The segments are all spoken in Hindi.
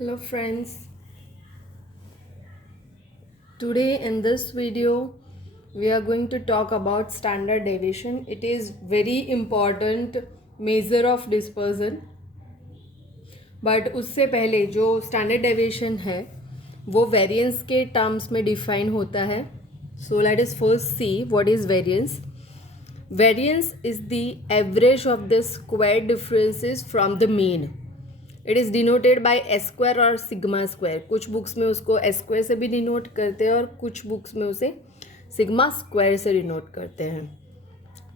Hello friends, today in this video we are going to talk about standard deviation. It is very important measure of dispersion, but उससे पहले जो standard deviation है वो variance के terms में define होता है. So let us first see what is variance. Variance is the average of the square differences from the mean. It is denoted by S square और सिग्मा स्क्वायर. कुछ बुक्स में उसको एस स्क्वायर से भी डिनोट करते हैं और कुछ बुक्स में उसे सिग्मा स्क्वायर से डिनोट करते हैं.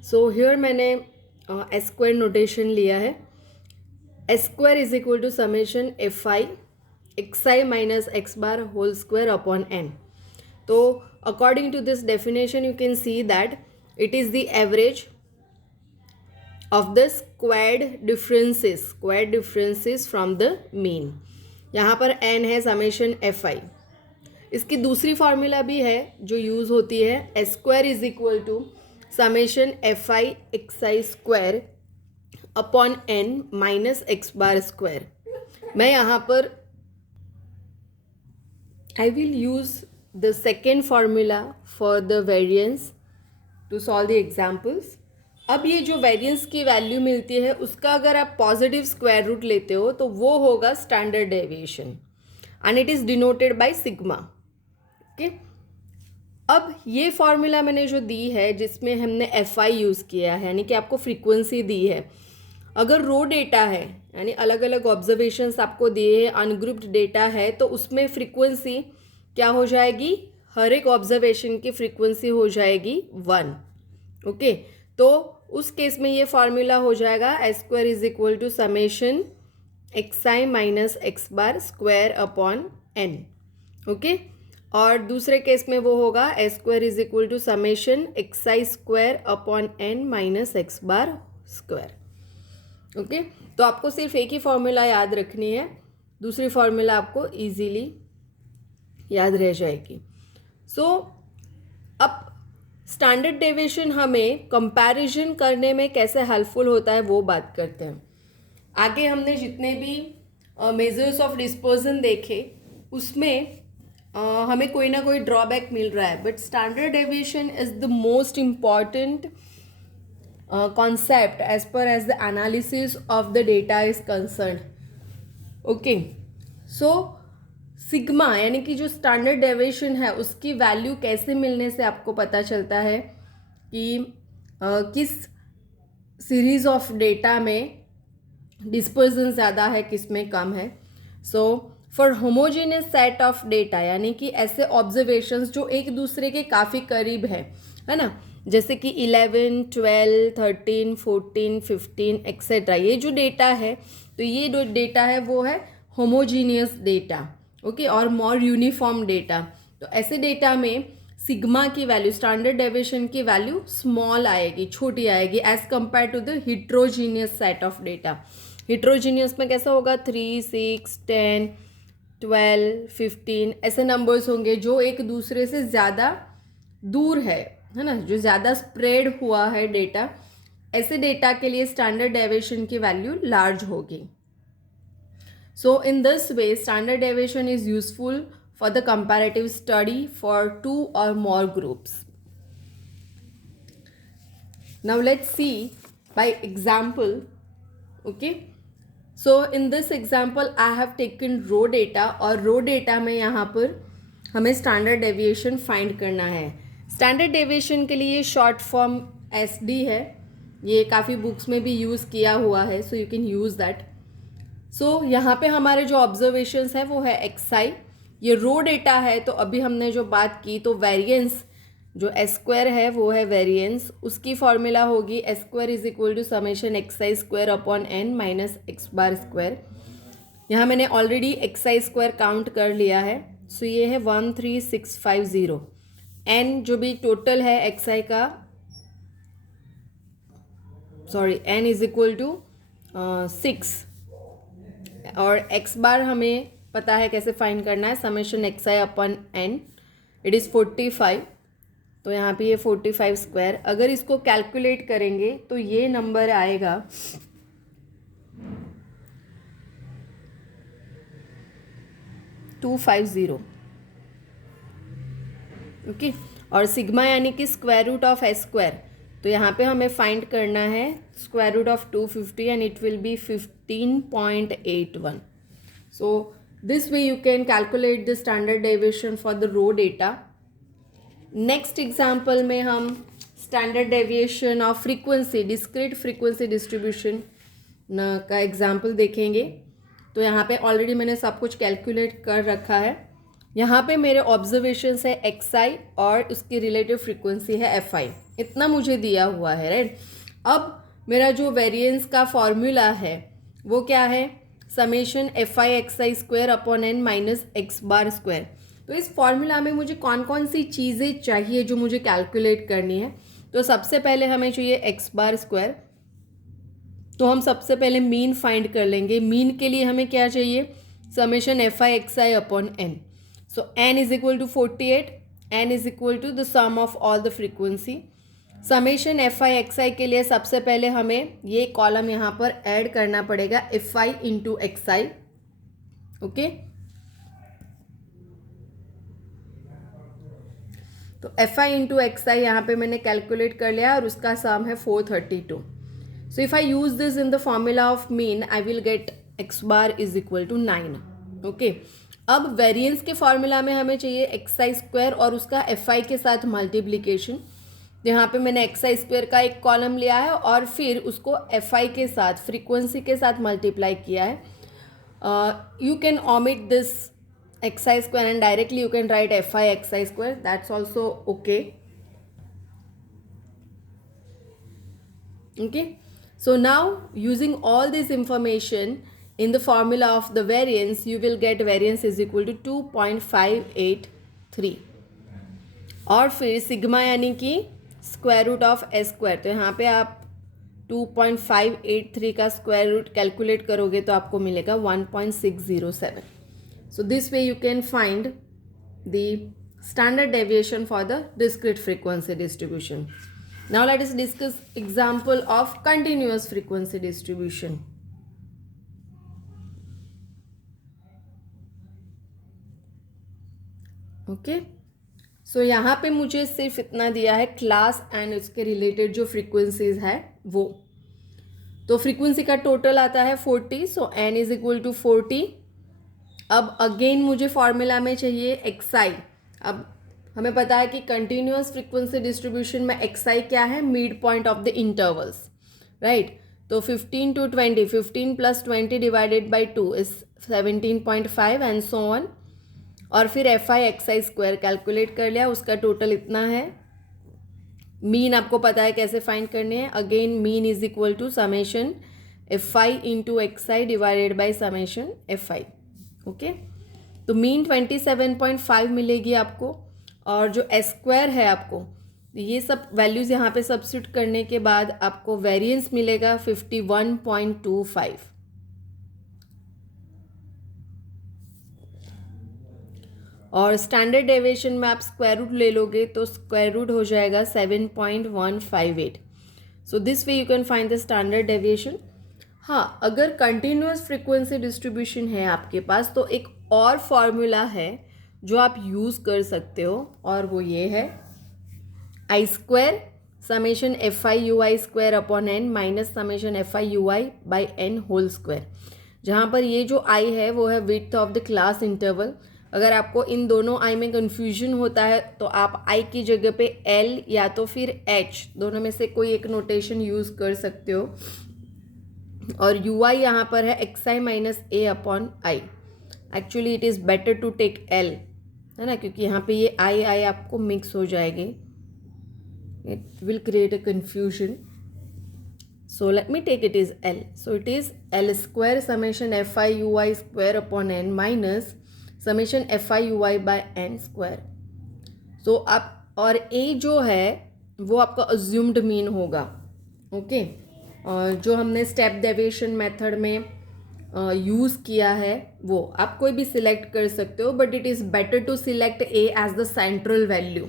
सो हियर मैंने एस स्क्वायर नोटेशन लिया है. S square is equal to summation F I X I minus X bar whole square upon N. तो according to this definition you can see that it is the average of the squared differences from the mean. यहाँ पर n है समेशन एफ आई. इसकी दूसरी फार्मूला भी है जो यूज़ होती है. S square is equal to summation F I X I square upon N minus X bar square. मैं यहाँ पर I will use the second formula for the variance to solve the examples. अब ये जो वेरिएंस की वैल्यू मिलती है उसका अगर आप पॉजिटिव स्क्वायर रूट लेते हो तो वो होगा standard deviation and it is denoted by sigma. Okay, अब ये फॉर्मूला मैंने जो दी है जिसमें हमने एफ आई यूज़ किया है यानी कि आपको फ्रीक्वेंसी दी है. अगर रो डेटा है यानी अलग अलग ऑब्जर्वेशंस आपको दिए हैं, अनग्रुप्ड डेटा है, तो उसमें फ्रीक्वेंसी क्या हो जाएगी, हर एक ऑब्जर्वेशन की फ्रीक्वेंसी हो जाएगी 1. ओके, तो उस केस में ये फार्मूला हो जाएगा S square is equal to summation X I minus X bar square upon N. Okay, और दूसरे केस में वो होगा S square is equal to summation X I square upon N minus X bar square. Okay, तो आपको सिर्फ एक ही फार्मूला याद रखनी है, दूसरी फार्मूला आपको इजीली याद रह जाएगी. सो अब स्टैंडर्ड डेविएशन हमें कंपैरिजन करने में कैसे हेल्पफुल होता है वो बात करते हैं. आगे हमने जितने भी मेजर्स ऑफ डिस्पर्जन देखे उसमें हमें कोई ना कोई ड्रॉबैक मिल रहा है, but standard deviation is the most important concept as per as the analysis of the data is concern. Okay, so sigma यानी कि जो स्टैंडर्ड डेविएशन है उसकी वैल्यू कैसे मिलने से आपको पता चलता है कि किस सीरीज ऑफ डेटा में डिस्पर्जन ज़्यादा है किस में कम है. So for homogeneous set of data यानी कि ऐसे ऑब्जर्वेशंस जो एक दूसरे के काफ़ी करीब है ना, जैसे कि 11, 12, 13, 14, 15 एक्सेट्रा, ये जो डेटा है तो ये जो डेटा है वो है होमोजीनियस डेटा. ओके, और मोर यूनिफॉर्म डेटा. तो ऐसे डेटा में सिग्मा की वैल्यू, स्टैंडर्ड डेविएशन की वैल्यू स्मॉल आएगी, छोटी आएगी as compare to the heterogeneous set of data. Heterogeneous में कैसा होगा, 3, 6, 10, 12, 15 ऐसे नंबर्स होंगे जो एक दूसरे से ज़्यादा दूर है ना, जो ज़्यादा स्प्रेड हुआ है डेटा. ऐसे डेटा के लिए स्टैंडर्ड डेविएशन की वैल्यू लार्ज होगी. So in this way, standard deviation is useful for the comparative study for 2 or more groups. Now let's see by example. Okay, so in this example I have taken row data और row data में यहाँ पर हमें standard deviation find करना है. Standard deviation के लिए short form SD है, ये काफ़ी बुक्स में भी यूज़ किया हुआ है, so you can use that. सो यहाँ पे हमारे जो ऑब्जर्वेशंस है वो है एक्स आई. ये रो डेटा है, तो अभी हमने जो बात की तो वेरिएंस जो एस स्क्वायर है वो है वेरिएंस. उसकी फॉर्मूला होगी S square is equal to summation X I square upon N minus X bar square. यहाँ मैंने already X I square count कर लिया है. सो ये है 13650. एन जो भी टोटल है एक्स आई का, sorry, N is equal to 6 और एक्स बार हमें पता है कैसे फाइंड करना है, summation X I upon N, it is 45. तो यहाँ पे ये 45 स्क्वायर, अगर इसको कैलकुलेट करेंगे तो ये नंबर आएगा 250. ओके, और सिग्मा यानी कि square root of S square, तो यहाँ पे हमें फाइंड करना है square root of 250 and it will be 15.81. So this way you can calculate the standard deviation for the raw data. Next example में हम standard deviation of frequency, discrete frequency distribution का एग्जाम्पल देखेंगे. तो यहाँ पे ऑलरेडी मैंने सब कुछ कैलकुलेट कर रखा है. यहाँ पे मेरे ऑब्जर्वेशंस है xi और उसकी रिलेटिव फ्रीक्वेंसी है fi. इतना मुझे दिया हुआ है, राइट. अब मेरा जो वेरिएंस का फॉर्मूला है वो क्या है, summation fi xi square upon n minus x bar square. तो इस फॉर्मूला में मुझे कौन कौन सी चीज़ें चाहिए जो मुझे कैलकुलेट करनी है. तो सबसे पहले हमें चाहिए x बार स्क्वायर. तो हम सबसे पहले मीन फाइंड कर लेंगे. मीन के लिए हमें क्या चाहिए, summation fi xi upon n. So n is equal to 48, n is equal to the sum of all the frequency. Summation fi xi के लिए सबसे पहले हमें ये कॉलम यहाँ पर ऐड करना पड़ेगा fi इंटू xi. ओके, तो fi इंटू xi यहाँ पे मैंने कैलकुलेट कर लिया और उसका सम है 432. So if I use this in the formula of mean, I will get x bar is equal to 9. Okay, अब वेरिएंस के फॉर्मूला में हमें चाहिए एक्स स्क्वायर और उसका fi के साथ मल्टीप्लिकेशन. यहाँ पे मैंने एक्स स्क्वायर का एक कॉलम लिया है और फिर उसको fi के साथ, फ्रीक्वेंसी के साथ मल्टीप्लाई किया है. You can omit this x square and directly you can write fi x square, that's also okay. Okay, so now using all this information in the formula of the variance, you will get variance is equal to 2.583. और फिर सिग्मा यानी कि square root of S square. तो यहाँ पे आप 2.583 का स्क्वायर रूट कैलकुलेट करोगे तो आपको मिलेगा 1.607. So this way you can find the standard deviation for the discrete frequency distribution. Now let us discuss example of continuous frequency distribution. Okay, so यहाँ पे मुझे सिर्फ इतना दिया है क्लास एंड उसके रिलेटेड जो फ्रीक्वेंसीज है वो. तो फ्रीक्वेंसी का टोटल आता है 40. So n is equal to 40. अब अगेन मुझे फॉर्मूला में चाहिए xi. अब हमें पता है कि कंटिन्यूअस फ्रीक्वेंसी डिस्ट्रीब्यूशन में xi क्या है, mid point of the intervals, right. तो 15 to 20, 15 plus 20 divided by 2 is 17.5 and so on. और फिर fi xi स्क्वायर कैलकुलेट कर लिया, उसका टोटल इतना है. मीन आपको पता है कैसे फाइंड करने हैं. Again mean is equal to summation fi into xi divided by summation fi. Okay, तो मीन 27.5 मिलेगी आपको. और जो एस स्क्वायर है आपको, ये सब वैल्यूज़ यहाँ पे सब्स्टिट्यूट करने के बाद आपको वेरिएंस मिलेगा 51.25. और स्टैंडर्ड डेविएशन में आप स्क्वायर रूट ले लोगे तो स्क्वायर रूट हो जाएगा 7.158. सो this way you can find the standard deviation. हाँ, अगर कंटिन्यूअस फ्रीक्वेंसी डिस्ट्रीब्यूशन है आपके पास तो एक और फॉर्मूला है जो आप यूज़ कर सकते हो और वो ये है I square summation fi ui square upon n minus summation fi ui by n whole square. जहाँ पर ये जो i है वो है width of the class interval. अगर आपको इन दोनों i में कन्फ्यूजन होता है तो आप i की जगह पे l या तो फिर h, दोनों में से कोई एक नोटेशन यूज़ कर सकते हो. और ui यहाँ पर है xi minus a upon i. Actually it is better to take l, है ना, क्योंकि यहाँ पे ये आई आपको मिक्स हो जाएंगे. It will create a confusion. So let me take it is L. So it is L square summation fi ui square upon n minus summation fi ui by n square. So आप और a जो है वो आपका अज्यूम्ड मीन होगा. ओके, जो हमने स्टेप डेविएशन मेथड में यूज़ किया है वो आप कोई भी सिलेक्ट कर सकते हो, but it is better to select A as the central value.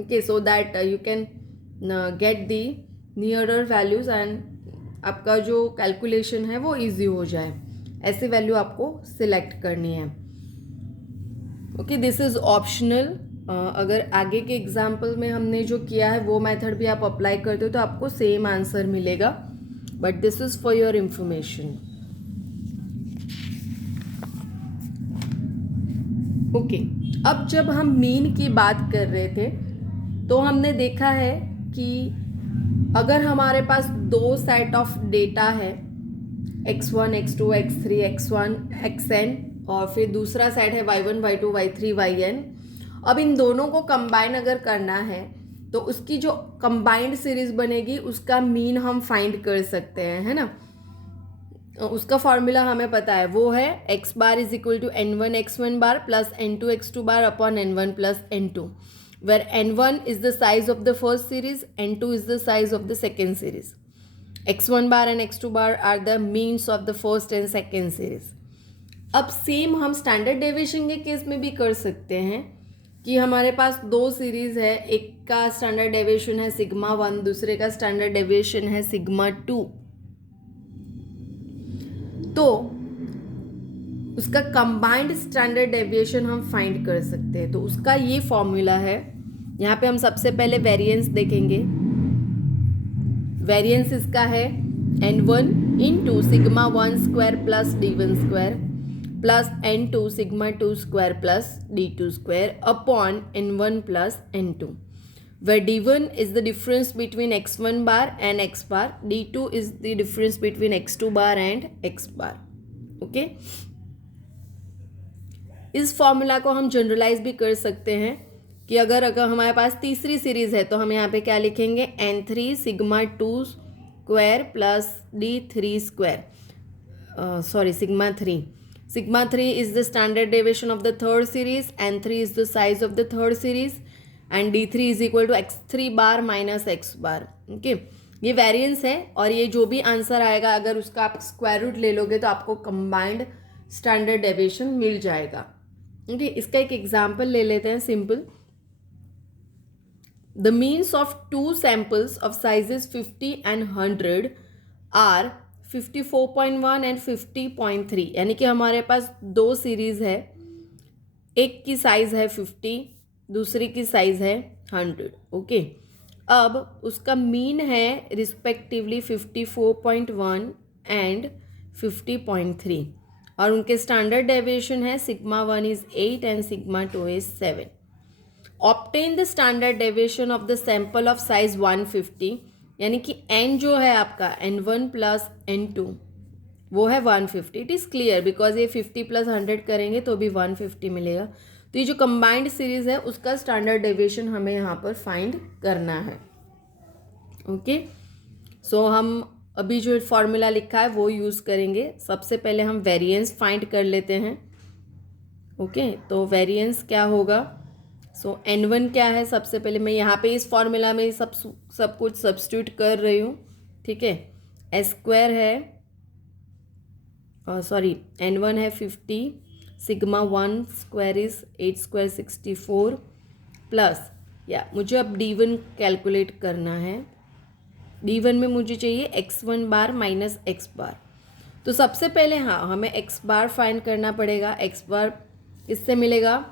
Okay, so that you can get the nearer values and आपका जो कैलकुलेशन है वो इजी हो जाए. ऐसी वैल्यू आपको सिलेक्ट करनी है. Okay, this is optional. अगर आगे के एग्जाम्पल में हमने जो किया है वो मेथड भी आप अप्लाई करते हो तो आपको सेम आंसर मिलेगा, but this is for your information. Okay, अब जब हम मीन की बात कर रहे थे तो हमने देखा है कि अगर हमारे पास दो सेट ऑफ डेटा है x1, x2, x3, x1, xn और फिर दूसरा सेट है y1, y2, y3, yn। अब इन दोनों को कंबाइन अगर करना है तो उसकी जो कंबाइंड सीरीज बनेगी उसका मीन हम फाइंड कर सकते हैं, है ना। उसका फॉर्मूला हमें पता है, वो है x bar is equal to n1 x1 bar plus n2 x2 bar upon n1 plus n2, where n1 is the size of the first series, n2 is the size of the second series. x1 bar and x2 bar are the means of the first and second series. अब सेम हम स्टैंडर्ड डेविएशन के केस में भी कर सकते हैं कि हमारे पास दो सीरीज है, एक का स्टैंडर्ड डेविएशन है सिग्मा 1, दूसरे का स्टैंडर्ड डेविएशन है सिग्मा 2। तो उसका कंबाइंड स्टैंडर्ड डेविएशन हम फाइंड कर सकते हैं। तो उसका ये फॉर्मूला है। यहाँ पे हम सबसे पहले वेरिएंस देखेंगे। वेरिएंस इसका है n1 into sigma 1 square plus d1 square plus n2 sigma 2 square plus d2 square upon n1 plus n2, where d1 is the difference between x1 bar and x bar, d2 is the difference between x2 bar and x bar. Okay, इस फॉर्मूला को हम जनरलाइज भी कर सकते हैं कि अगर हमारे पास तीसरी सीरीज है तो हम यहाँ पे क्या लिखेंगे, n3 sigma 2 square plus d3 square, sigma 3 is the standard deviation of the third series, n3 is the size of the third series and d3 is equal to x3 bar minus x bar. Okay, ये वेरिएंस है और ये जो भी आंसर आएगा अगर उसका आप स्क्वायर रूट ले लोगे तो आपको कंबाइंड स्टैंडर्ड डेविएशन मिल जाएगा। ओके, इसका एक एग्जांपल ले लेते हैं simple. The means of two samples of sizes 50 and 100 are 54.1 and 50.3, यानी कि हमारे पास दो सीरीज है, एक की साइज है 50, दूसरी की साइज है 100। ओके, अब उसका मीन है रिस्पेक्टिवली 54.1 एंड 50.3 और उनके स्टैंडर्ड डेविएशन है sigma 1 is 8 and sigma 2 is 7। Obtain the standard deviation of the sample of size 150, यानी कि n जो है आपका n1 प्लस n2 वो है 150। इट इज़ क्लियर बिकॉज ये 50 प्लस 100 करेंगे तो भी 150 मिलेगा। तो ये जो कंबाइंड सीरीज है उसका स्टैंडर्ड डेविएशन हमें यहाँ पर फाइंड करना है। ओके, सो हम अभी जो फॉर्मूला लिखा है वो यूज़ करेंगे। सबसे पहले हम वेरिएंस फाइंड कर लेते हैं। ओके, तो वेरिएंस क्या होगा, सो n1 क्या है, सबसे पहले मैं यहाँ पे इस फॉर्मूला में सब कुछ सब्स्टिट्यूट कर रही हूँ। ठीक है, एस स्क्वायर है, सॉरी n1 है 50, sigma 1 square is 8 square 64 plus, या मुझे अब d1 कैलकुलेट करना है। d1 में मुझे चाहिए x1 बार माइनस x बार। तो सबसे पहले हाँ हमें x बार फाइंड करना पड़ेगा। x बार इससे मिलेगा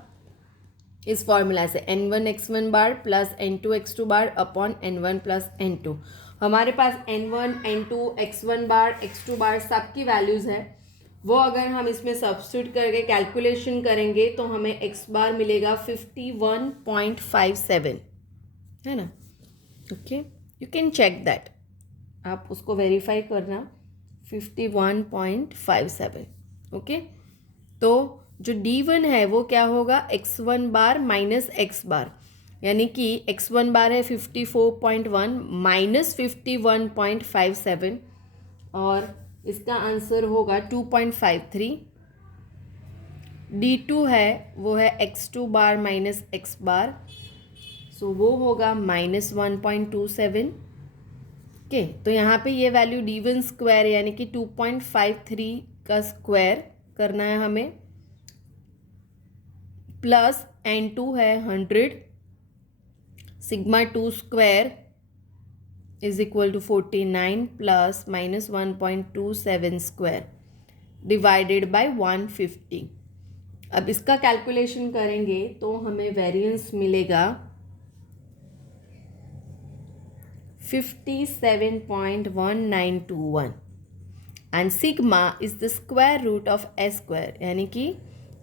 इस फॉर्मूला से n1 x1 bar plus n2 x2 bar upon n1 plus n2। हमारे पास n1 n2 x1 बार x2 बार सब की वैल्यूज़ है, वो अगर हम इसमें सब्स्टिट्यूट करके कैलकुलेशन करेंगे तो हमें x बार मिलेगा 51.57, है ना। Okay, you can check that, आप उसको वेरीफाई करना 51.57। ओके, तो जो d1 है वो क्या होगा, x1 बार माइनस x बार, यानी कि x1 बार है 54.1 माइनस 51.57 और इसका आंसर होगा 2.53। d2 है वो है x2 बार माइनस x बार, सो वो होगा माइनस 1.27। ओके, तो यहाँ पे ये वैल्यू d1 स्क्वायर यानी कि 2.53 का स्क्वायर करना है हमें, प्लस n2 है 100, sigma 2 square is equal to 49 plus minus 1.27 square divided by 150। अब इसका कैलकुलेशन करेंगे तो हमें वेरिएंस मिलेगा 57.1921 and sigma is the square root of S square, यानी कि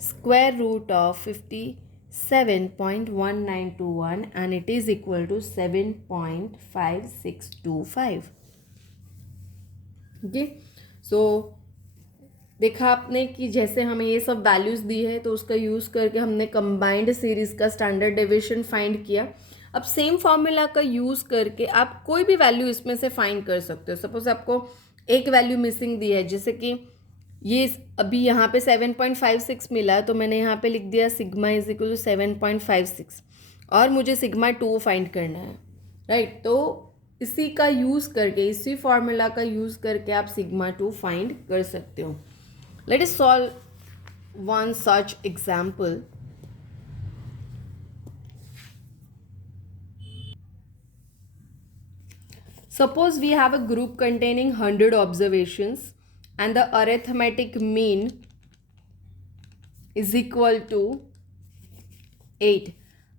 square root of 57.1921 and it is equal to 7.5625. Okay, so देखा आपने कि जैसे हमें ये सब वैल्यूज़ दी है तो उसका यूज़ करके हमने कंबाइंड सीरीज़ का स्टैंडर्ड डेविएशन फाइंड किया. अब सेम फॉर्मूला का यूज़ करके आप कोई भी वैल्यू इसमें से फाइंड कर सकते हो. सपोज आपको एक वैल्यू मिसिंग दी है, जैसे कि ये अभी यहाँ पे 7.56 मिला, तो मैंने यहाँ पे लिख दिया सिग्मा इज इक्वल टू 7.56 और मुझे सिग्मा 2 फाइंड करना है, राइट. तो इसी का यूज़ करके, इसी फॉर्मूला का यूज़ करके आप सिग्मा 2 फाइंड कर सकते हो. Let us solve one such example. Suppose we have a group containing 100 observations and the arithmetic mean is equal to 8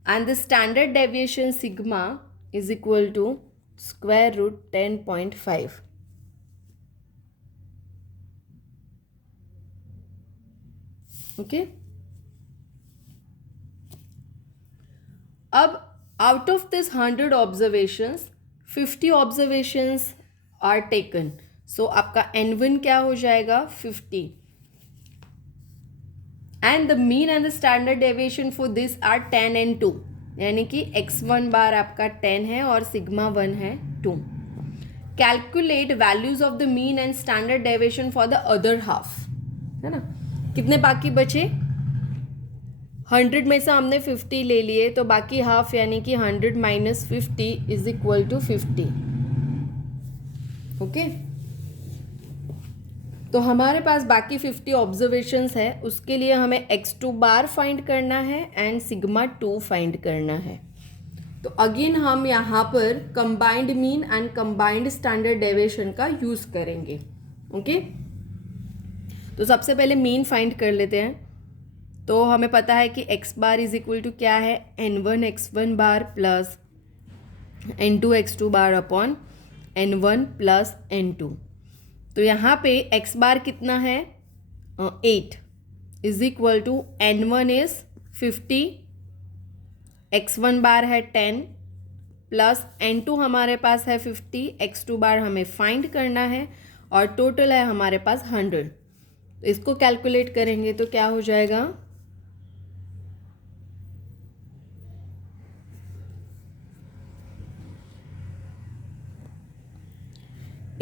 and the standard deviation sigma is equal to square root 10.5. Okay, अब out of this 100 observations 50 observations are taken. So आपका n1 क्या हो जाएगा 50 and the mean and the standard deviation for this are 10 and 2, यानी कि x1 बार आपका 10 है और सिग्मा 1 है 2. Calculate values of the mean and standard deviation for the other half, है ना. कितने बाकी बचे, 100 में से हमने 50 ले लिए, तो बाकी हाफ यानी कि 100 minus 50 is equal to 50. Okay, तो हमारे पास बाकी 50 ऑब्जर्वेशंस है, उसके लिए हमें x2 बार फाइंड करना है एंड सिग्मा 2 फाइंड करना है. तो अगेन हम यहाँ पर combined mean and combined standard deviation का यूज़ करेंगे. ओके, तो सबसे पहले मीन फाइंड कर लेते हैं. तो हमें पता है कि x bar is equal to क्या है, n1 x1 bar plus n2 x2 bar upon n1 plus n2. तो यहाँ पे x बार कितना है 8 is equal to n1 is 50, x1 bar है 10 प्लस n2 हमारे पास है 50, x2 बार हमें फाइंड करना है और टोटल है हमारे पास 100. तो इसको कैलकुलेट करेंगे तो क्या हो जाएगा,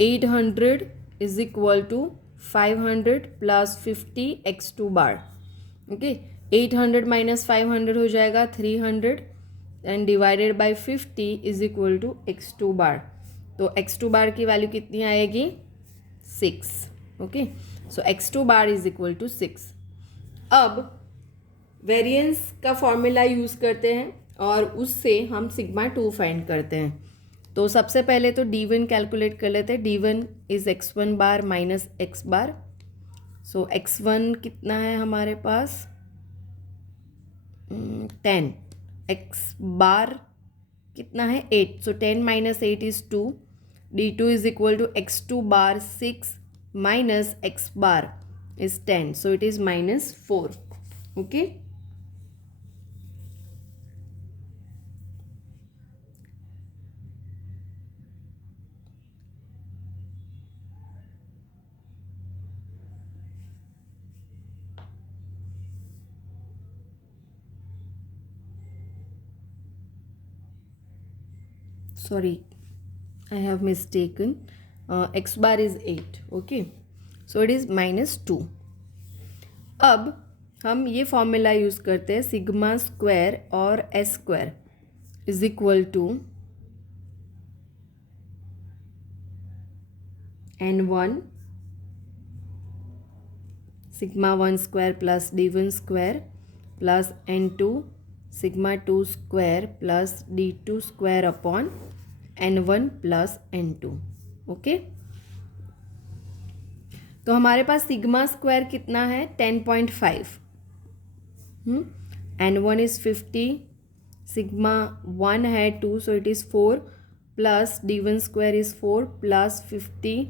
800 is equal to 500 plus 50 x2 bar. Okay, 800 minus 500 हो जाएगा 300 and divided by 50 is equal to x2 bar. तो x2 बार की वैल्यू कितनी आएगी 6. Okay, so x2 bar is equal to 6. अब वेरिएंस का फॉर्मूला यूज़ करते हैं और उससे हम सिग्मा 2 फाइंड करते हैं. तो सबसे पहले तो d1 कैलकुलेट कर लेते हैं. d1 is x1 bar minus x bar. So x1 कितना है हमारे पास 10, x बार कितना है 8, so 10 minus 8 is 2. d2 is equal to x2 bar 6 minus x bar is 10, so it is minus 4. Okay, sorry, I have mistaken. X bar is 8. Okay, so it is minus 2. अब हम ये फॉर्मूला यूज़ करते हैं सिग्मा स्क्वायर और S square is equal to n1 sigma 1 square plus d1 square plus n2 sigma 2 square plus d2 square upon n1 plus n2. Okay, तो हमारे पास सिग्मा स्क्वायर कितना है 10.5 एंड वन इज़ 50, सिग्मा 1 है 2, सो it is 4 plus d1 square is 4 plus 50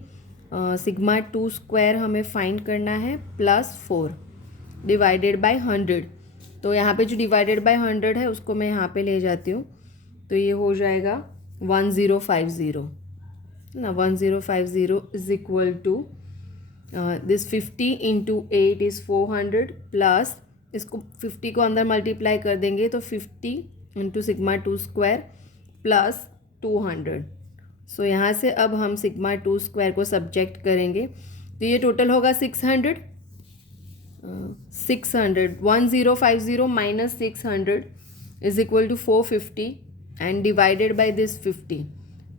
sigma 2 square हमें फाइंड करना है प्लस 4 डिवाइडेड बाय 100। तो यहाँ पे जो डिवाइडेड बाय 100 है उसको मैं यहाँ पे ले जाती हूँ, तो ये हो जाएगा 1050 ना। 1050 is equal to this 50 into 8 is 400 plus इसको 50 को अंदर मल्टीप्लाई कर देंगे तो 50 into sigma 2 square plus 200। So यहाँ से अब हम सिग्मा 2 स्क्वायर को सब्जेक्ट करेंगे तो ये टोटल होगा 600 1050 minus 600 is equal to 450 and divided by this 50,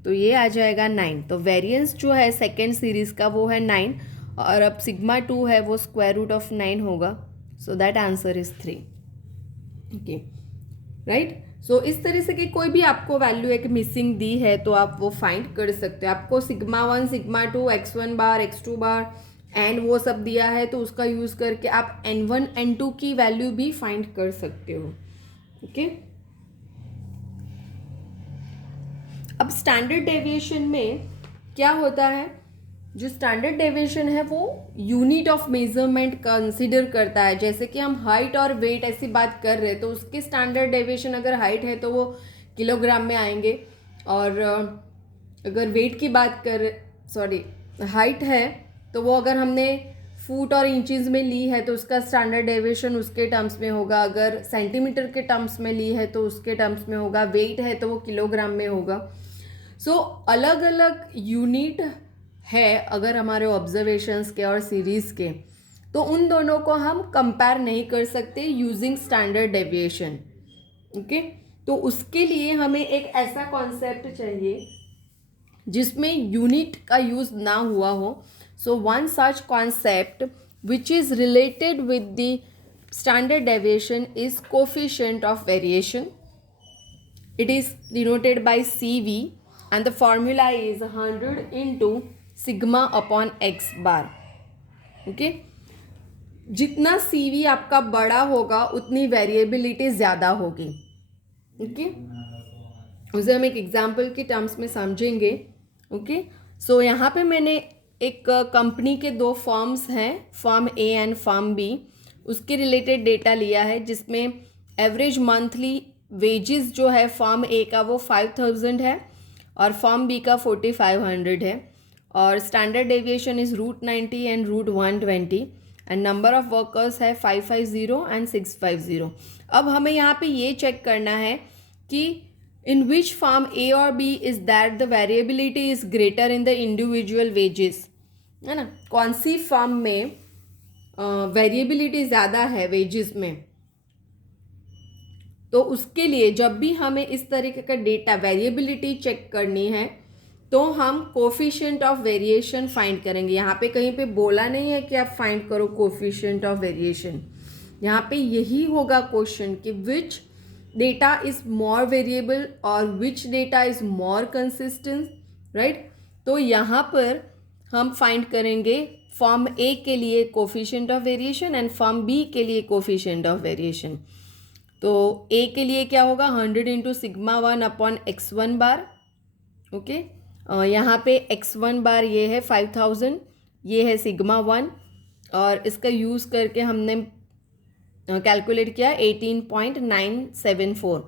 तो ये आ जाएगा 9। तो वेरिएंस जो है सेकेंड सीरीज़ का वो है 9 और अब सिग्मा 2 है वो स्क्वायर रूट ऑफ 9 होगा, so that answer is 3। Okay right. So इस तरह से कि कोई भी आपको वैल्यू एक मिसिंग दी है तो आप वो फाइंड कर सकते हो। आपको sigma 1 sigma 2 x1 bar x2 bar and वो सब दिया है तो उसका यूज़ करके आप n1 n2 की वैल्यू भी फाइंड कर सकते हो। ओके अब स्टैंडर्ड डेविएशन में क्या होता है, जो स्टैंडर्ड डेविएशन है वो यूनिट ऑफ मेजरमेंट कंसिडर करता है। जैसे कि हम हाइट और वेट ऐसी बात कर रहे हैं तो उसके स्टैंडर्ड डेविएशन अगर हाइट है तो वो किलोग्राम में आएंगे, और अगर वेट की बात कर हाइट है तो वो अगर हमने फुट और इंचज़ में ली है तो उसका स्टैंडर्ड डेविएशन उसके टर्म्स में होगा, अगर सेंटीमीटर के टर्म्स में ली है तो उसके टर्म्स में होगा, वेट है तो वो किलोग्राम में होगा। सो अलग अलग यूनिट है अगर हमारे ऑब्जर्वेशंस के और सीरीज़ के, तो उन दोनों को हम कंपेयर नहीं कर सकते यूजिंग स्टैंडर्ड डेविएशन। ओके तो उसके लिए हमें एक ऐसा कॉन्सेप्ट चाहिए जिसमें यूनिट का यूज़ ना हुआ हो। So one such concept which is related with the standard deviation is coefficient of variation. It is denoted by CV and the formula is 100 into sigma upon x bar। Okay जितना CV आपका बड़ा होगा उतनी वेरिएबिलिटी ज़्यादा होगी। ओके उसे हम एक एग्जांपल के टर्म्स में समझेंगे। ओके सो यहाँ पे मैंने एक कंपनी के दो फॉर्म्स हैं, form A and form B, उसके रिलेटेड डेटा लिया है जिसमें एवरेज मंथली वेजेस जो है फॉर्म A का वो 5000 है और फॉर्म B का 4500 है, और standard deviation is √90 and √120 and number of workers है 550 एंड 650। अब हमें यहाँ पे ये चेक करना है कि इन विच फॉर्म A और B is that the variability is greater in the individual wages, है ना। कौन सी फॉर्म में वेरिएबिलिटी ज़्यादा है वेजेस में, तो उसके लिए जब भी हमें इस तरीके का डेटा वेरिएबिलिटी चेक करनी है तो हम कोफिशिएंट ऑफ वेरिएशन फाइंड करेंगे। यहाँ पे कहीं पे बोला नहीं है कि आप फाइंड करो कोफिशिएंट ऑफ वेरिएशन, यहाँ पे यही होगा क्वेश्चन कि which data is more variable और which data is more consistent, right. तो यहाँ पर हम फाइंड करेंगे फॉर्म A के लिए coefficient of variation and form B के लिए कोफिशिएंट ऑफ वेरिएशन। तो A के लिए क्या होगा 100 इंटू सिग्मा 1 अपॉन x1 बार। ओके यहाँ पे x1 बार ये है 5000, ये है सिग्मा 1 और इसका यूज़ करके हमने कैलकुलेट किया 18.974।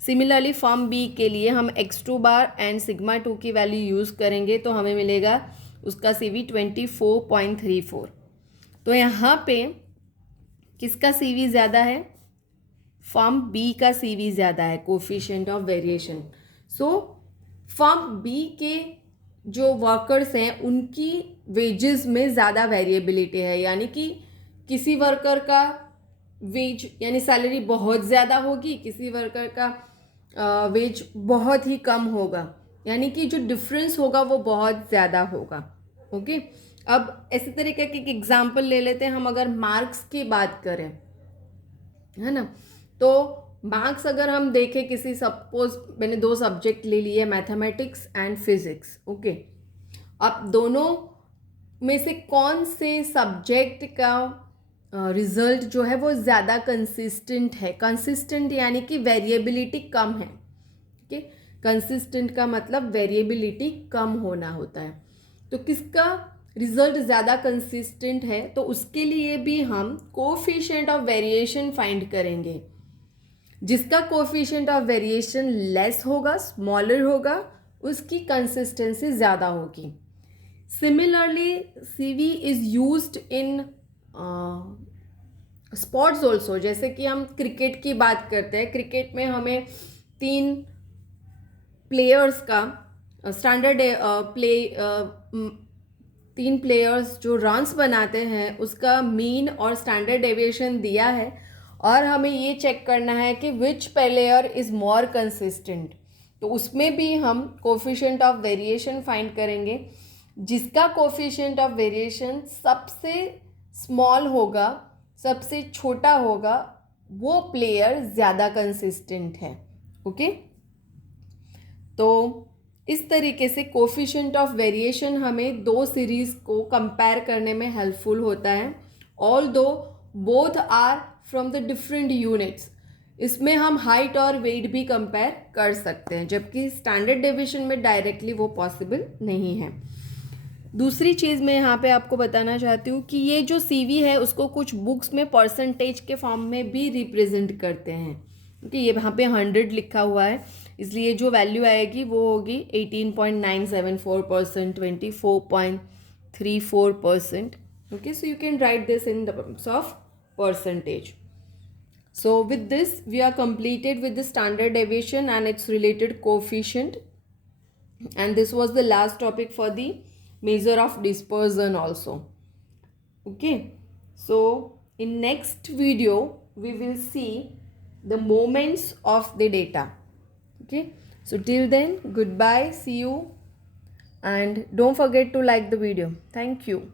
सिमिलरली फॉर्म B के लिए हम x2 बार एंड सिग्मा 2 की वैल्यू यूज़ करेंगे तो हमें मिलेगा उसका CV 24.34। तो यहाँ पे किसका CV ज़्यादा है, फॉर्म B का CV ज़्यादा है coefficient of variation. So form B के जो वर्कर्स हैं उनकी वेजेस में ज़्यादा वेरिएबिलिटी है, यानी कि किसी वर्कर का वेज यानी सैलरी बहुत ज़्यादा होगी, किसी वर्कर का वेज बहुत ही कम होगा, यानी कि जो डिफरेंस होगा वो बहुत ज़्यादा होगा। ओके अब इसी तरीके के एक एग्जांपल ले लेते हैं हम। अगर मार्क्स की बात करें, है ना, तो मार्क्स अगर हम देखें किसी, सपोज मैंने दो सब्जेक्ट ले लिए मैथमेटिक्स एंड फिजिक्स। ओके अब दोनों में से कौन से सब्जेक्ट का रिजल्ट जो है वो ज़्यादा कंसिस्टेंट है। कंसिस्टेंट यानी कि वेरिएबिलिटी कम है। ओके, कंसिस्टेंट का मतलब वेरिएबिलिटी कम होना होता है। तो किसका रिजल्ट ज़्यादा कंसिस्टेंट है, तो उसके लिए भी हम कोफिशिएंट ऑफ वेरिएशन फाइंड करेंगे। जिसका कोफिशिएंट ऑफ वेरिएशन लेस होगा, स्मॉलर होगा, उसकी कंसिस्टेंसी ज़्यादा होगी। Similarly CV is used in sports also. जैसे कि हम क्रिकेट की बात करते हैं, क्रिकेट में हमें 3 प्लेयर्स का स्टैंडर्ड प्ले 3 प्लेयर्स जो रन्स बनाते हैं उसका मीन और स्टैंडर्ड डेविएशन दिया है, और हमें ये चेक करना है कि विच प्लेयर इज़ मोर कंसिस्टेंट। तो उसमें भी हम कोफिशिएंट ऑफ वेरिएशन फाइंड करेंगे। जिसका कोफिशिएंट ऑफ वेरिएशन सबसे स्मॉल होगा, सबसे छोटा होगा, वो प्लेयर ज़्यादा कंसिस्टेंट है। ओके, तो इस तरीके से कोफिशिएंट ऑफ वेरिएशन हमें 2 सीरीज़ को कंपेयर करने में हेल्पफुल होता है। Although both are from the different units. इसमें हम हाइट और वेट भी कंपेयर कर सकते हैं, जबकि स्टैंडर्ड डेविएशन में डायरेक्टली वो पॉसिबल नहीं है। दूसरी चीज़ मैं यहाँ पे आपको बताना चाहती हूँ कि ये जो CV है उसको कुछ बुक्स में परसेंटेज के फॉर्म में भी रिप्रेजेंट करते हैं, क्योंकि ये यहाँ पे 100 लिखा हुआ है, इसलिए जो वैल्यू आएगी वो होगी 18.974%, 24.34%। Okay, so you can write this in terms of percentage. So with this we are completed with the standard deviation and its related coefficient, and this was the last topic for the measure of dispersion also. Okay, so in next video we will see the moments of the data. Okay, so till then, goodbye, see you, and don't forget to like the video. Thank you.